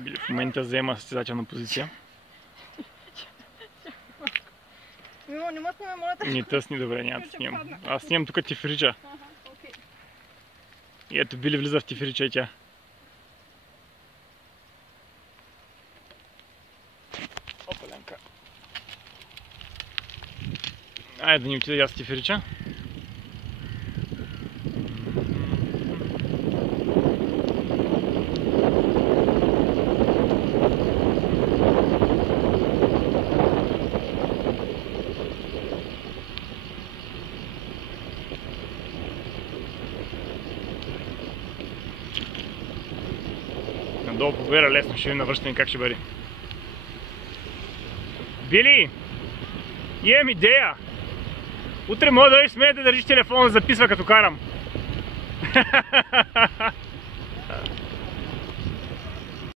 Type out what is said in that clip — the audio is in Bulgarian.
Били в момента взема състезателна позиция. Мимо, не ме снимай, моля те. Ни тъсни, добре, няма да снимам. Аз снимам тук тифрича. Окей. И ето Били влиза в тифрича и тя. Опаленка. Айде да ни отида и аз тифрича. Надолу по бера лесно ще ви навръщаме как ще бъде. Били! Имам идея! Утре мога да дойдеш с мен да държиш телефона да записва като карам.